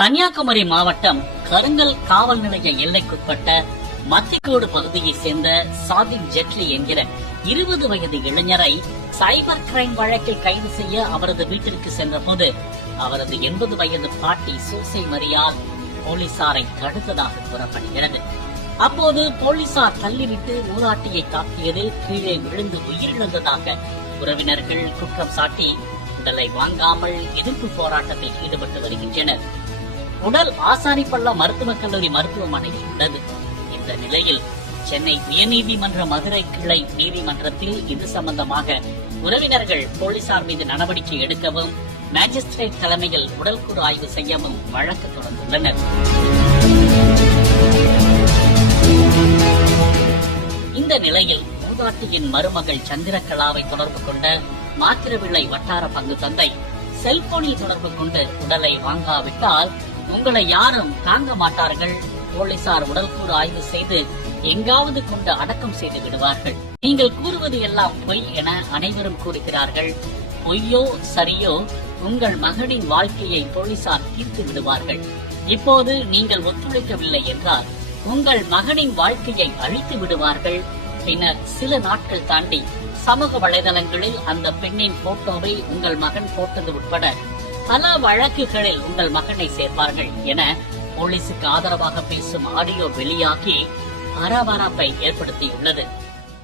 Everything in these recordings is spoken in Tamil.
கன்னியாகுமரி மாவட்டம் கருங்கல் காவல் நிலைய எல்லைக்குட்பட்ட மத்திக்கோடு பகுதியைச் சேர்ந்த சாதிக் ஜெட்லி என்கிற இருபது வயது இளைஞரை சைபர் கிரைம் வழக்கில் கைது செய்ய அவரது வீட்டிற்கு சென்றபோது அவரது எண்பது வயது பாட்டி சூசை மரியால் போலீசாரை தடுத்ததாக கூறப்படுகிறது. அப்போது போலீசார் தள்ளிவிட்டு ஊராட்டியை தாக்கியது கீழே விழுந்து உயிரிழந்ததாக உறவினர்கள் குற்றம் சாட்டி உடலை வாங்காமல் எதிர்ப்பு போராட்டத்தில் ஈடுபட்டு வருகின்றனர். உடல் ஆசாரிப்பள்ள மருத்துவக் கல்லூரி மருத்துவமனையில் உள்ளது. இந்த நிலையில் சென்னை உயர்நீதிமன்ற மதுரை கிளை நீதிமன்றத்தில் இது சம்பந்தமாக உறவினர்கள் போலீசார் மீது நடவடிக்கை எடுக்கவும் மேஜிஸ்ட்ரேட் தலைமையில் உடல்கூறு ஆய்வு செய்யவும் வழக்கு தொடர்ந்துள்ளனர். இந்த நிலையில் மூதாட்டியின் மருமகள் சந்திரகலாவை தொடர்பு கொண்ட மாத்திரவிளை வட்டார பங்கு தந்தை செல்போனில் தொடர்பு கொண்டு உடலை வாங்காவிட்டால் உங்களை யாரும் தாங்க மாட்டார்கள். போலீசார் உடல்கூறு ஆய்வு செய்து எங்காவது கொண்டு அடக்கம் செய்து விடுவார்கள். நீங்கள் கூறுவது எல்லாம் பொய் என அனைவரும் கூறுகிறார்கள். பொய்யோ சரியோ உங்கள் மகனின் வாழ்க்கையை போலீசார் தீர்த்து விடுவார்கள். இப்போது நீங்கள் ஒத்துழைக்கவில்லை என்றால் உங்கள் மகனின் வாழ்க்கையை அழித்து விடுவார்கள். பின்னர் சில நாட்கள் தாண்டி சமூக வலைதளங்களில் அந்த பெண்ணின் போட்டோவை உங்கள் மகன் போட்டது உட்பட பல வழக்குகளில் உங்கள் மகனை சேர்ப்பார்கள் என போலீசுக்கு ஆதரவாக பேசும் ஆடியோ வெளியாகி பரபரப்பை ஏற்படுத்தியுள்ளது.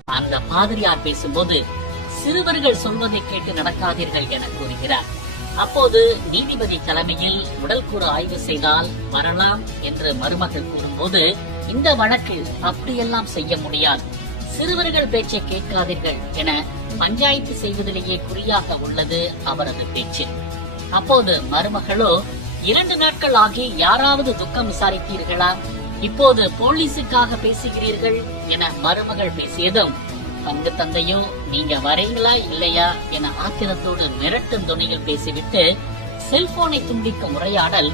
அந்த பாதிரியார் பேசும்போது சிறுவர்கள் சொல்வதை கேட்டு நடக்காதீர்கள் என கூறுகிறார். அப்போது நீதிபதி தலைமையில் உடல்கூறு ஆய்வு செய்தால் வரலாம் என்று மருமகள் கூறும்போது இந்த வழக்கில் அப்படியெல்லாம் செய்ய முடியாது. சிறுவர்கள் பேச்சை கேட்காதீர்கள் என பஞ்சாயத்து செய்வதிலேயே குறியாக உள்ளது அவரது பேச்சு. அப்போது மருமகளோ இரண்டு நாட்கள் ஆகி யாராவது துக்கம் விசாரித்தீர்களா? இப்போது போலீசுக்காக பேசுகிறீர்கள் என மருமகள் பேசியதும் பங்கு தந்தையோ நீங்க வரீங்களா இல்லையா? என ஆத்திரத்தோடு மிரட்டும் துணியில் பேசிவிட்டு செல்போனை துண்டிக்கும் உரையாடல்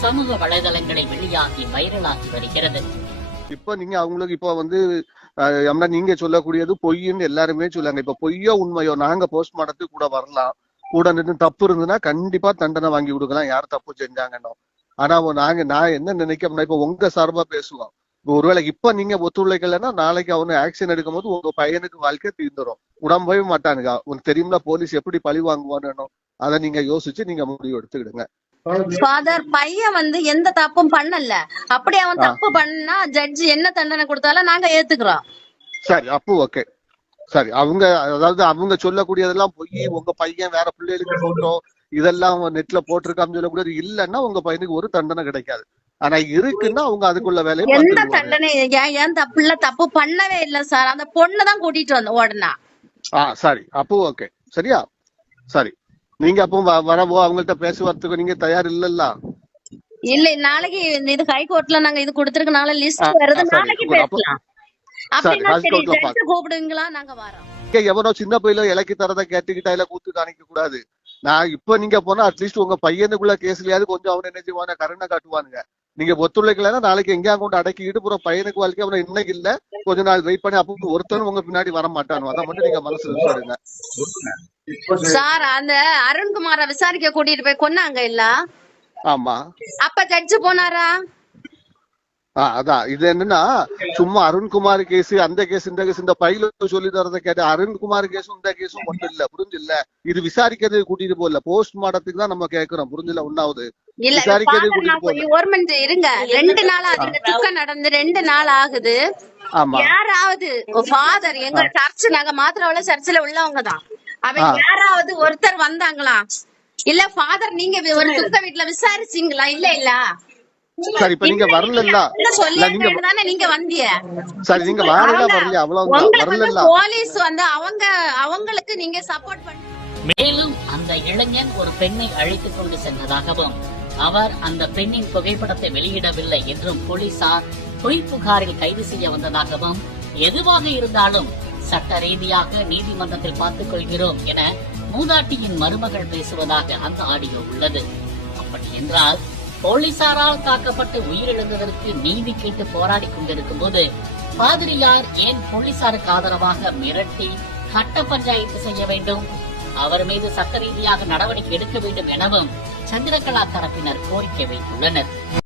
சமூக வலைதளங்களை வெளியாகி வைரலாகி வருகிறது. இப்ப நீங்க அவங்களுக்கு இப்ப வந்து நீங்க சொல்லக்கூடியது பொய்ன்னு எல்லாருமே சொல்லுவாங்க இப்ப பொய்யோ உண்மையோ நாங்க போஸ்ட்மார்ட்டத்துக்கு கூட வரலாம். கூட நின்று தப்பு இருந்ததுன்னா கண்டிப்பா தண்டனை வாங்கி கொடுக்கலாம். யார் தப்பு செஞ்சாங்கன்னோ. ஆனா நாங்க நான் என்ன நினைக்கிறோம்னா இப்ப உங்க சார்பா பேசுவோம். ஒருவேளை இப்ப நீங்க ஒத்துழைக்கலைன்னா நாளைக்கு அவனு ஆக்ஷன் எடுக்கும் போது உங்க பையனுக்கு வாழ்க்கை தீர்ந்துரும் உடம்பவே மாட்டானுங்க. உனக்கு தெரியும்ல போலீஸ் எப்படி பழி வாங்குவான்னு அதை நீங்க யோசிச்சு நீங்க முடிவு எடுத்துக்கிடுங்க. ஃபாதர் பையன் வந்து எந்த தப்பும் பண்ணல. அப்படி அவன். தப்பு பண்ணா ஜட்ஜி என்ன தண்டனை கொடுத்தாலும் நாங்க ஏத்துக்கிறோம். சரி அப்போ ஓகே சரி அவங்க அதாவது அவங்க சொல்லக்கூடியதெல்லாம் பொய் உங்க பையன் வேற பிள்ளைகளுக்கு போட்டோ இதெல்லாம் நெட்ல போட்டிருக்கான்னு சொல்லக்கூடியது இல்லைன்னா உங்க பையனுக்கு ஒரு தண்டனை கிடைக்காது. ஆனா இருக்குன்னா அவங்க அதுக்குள்ள வேலையை எந்த தண்டனை? ஏன் ஏன் தப்பு இல்ல தப்பு பண்ணவே இல்ல சார். அந்த பொண்ணு தான் கூட்டிட்டு வந்து ஓடுனா. ஆ சரி. அப்போ ஓகே. சரியா? சரி. நீங்க அப்போ வரவோ அவங்கள்ட்ட பேசுவதுக்கு நீங்க தயார் இல்லல்ல இல்ல நாளைக்கு இது ஹை கோர்ட்ல நாங்க இது கொடுத்திருக்கனால லிஸ்ட் வருது. நாளைக்கு பேசலாம். கூப்பிடுங்களா நாங்க வரோம். இங்க எவனோ சின்ன பையில இலக்கி தரதை கேட்டுக்கிட்டா இல்ல கூத்து காணிக்க கூடாது. நான் இப்ப நீங்க போனா அட்லீஸ்ட் உங்க பையனுக்குள்ள கேஸ்லயாவது கொஞ்சம் அவன் என்ன செய்வான கருணை காட்டுவானுங்க. நீங்க ஒத்துழைக்கலைன்னா நாளைக்கு எங்கேயா கொண்டு அடக்கிட்டு போற பையனுக்கு வாழ்க்கை அவனை இன்னைக்கு இல்ல கொஞ்ச நாள் வெயிட் பண்ணி அப்போ ஒருத்தனும் உங்க பின்னாடி வர மாட்டானு அதை மட்டும் நீங்க மனசுல வச்சிடுங்க சார். அந்த அருண்குமார விசாரிக்க கூட்டிட்டு போய் கொன்னாங்க இல்ல? ஆமா. அப்ப ஜட்ஜ் போனாரா? அதான். இது என்னன்னா சும்மா அருண்குமார் கேஸ் அந்த கேஸ் இந்த கேஸ் இந்த பையில சொல்லி தரத கேட்ட அருண்குமார் கேஸும் இந்த கேஸும் ஒன்றும் இல்ல புரிஞ்சில்ல? இது விசாரிக்கிறது கூட்டிட்டு போகல. போஸ்ட் மார்ட்டத்துக்கு தான் நம்ம கேக்குறோம். புரிஞ்சில்ல? ஒன்னாவது இல்ல விசாரிக்கிறது கூட்டிட்டு மினிட் இருங்க. ரெண்டு நாள் ஆகுது. துக்கம் நடந்து ரெண்டு நாள் ஆகுது. ஆமா. யாராவது ஃபாதர் எங்க சர்ச் நாங்க மாத்திரவுள்ள சர்ச்சில் உள்ளவங்க தான். அவன். யாராவது ஒருத்தர் வந்தாங்களா? இல்ல ஃபாதர் நீங்க ஒரு துக்க வீட்டுல விசாரிச்சீங்களா? இல்ல இல்ல. சரி இப்ப நீங்க சொல்லி நீங்க வந்தீங்க சரி நீங்க வரல வரல வரல போலீஸ் வந்து அவங்க அவங்களுக்கு நீங்க சப்போர்ட் பண்ணி மேலும் அந்த இளைஞன் ஒரு பெண்ணை அழைத்துக் கொண்டு சென்றதாகவும் அவர் அந்த பெண்ணின் புகைப்படத்தை வெளியிடவில்லை என்றும் போலீசார் பொய் புகாரில் கைது செய்ய வந்ததாகவும் எதுவாக இருந்தாலும் சட்ட ரீதியாக நீதிமன்றத்தில் பார்த்துக் கொள்கிறோம் என மூதாட்டியின் மருமகள் பேசுவதாக அந்த ஆடியோ உள்ளது. அப்படி என்றால் போலீசாரால் தாக்கப்பட்டு உயிரிழந்ததற்கு நீதி கேட்டு போராடி கொண்டிருக்கும் போது பாதிரியார் ஏன் போலீசாருக்கு ஆதரவாக மிரட்டி கட்ட பஞ்சாயத்து செய்ய வேண்டும்? அவர் மீது சட்ட ரீதியாக நடவடிக்கை எடுக்க வேண்டும் எனவும் சந்திரகலா தரப்பினர் கோரிக்கை வைத்துள்ளனர்.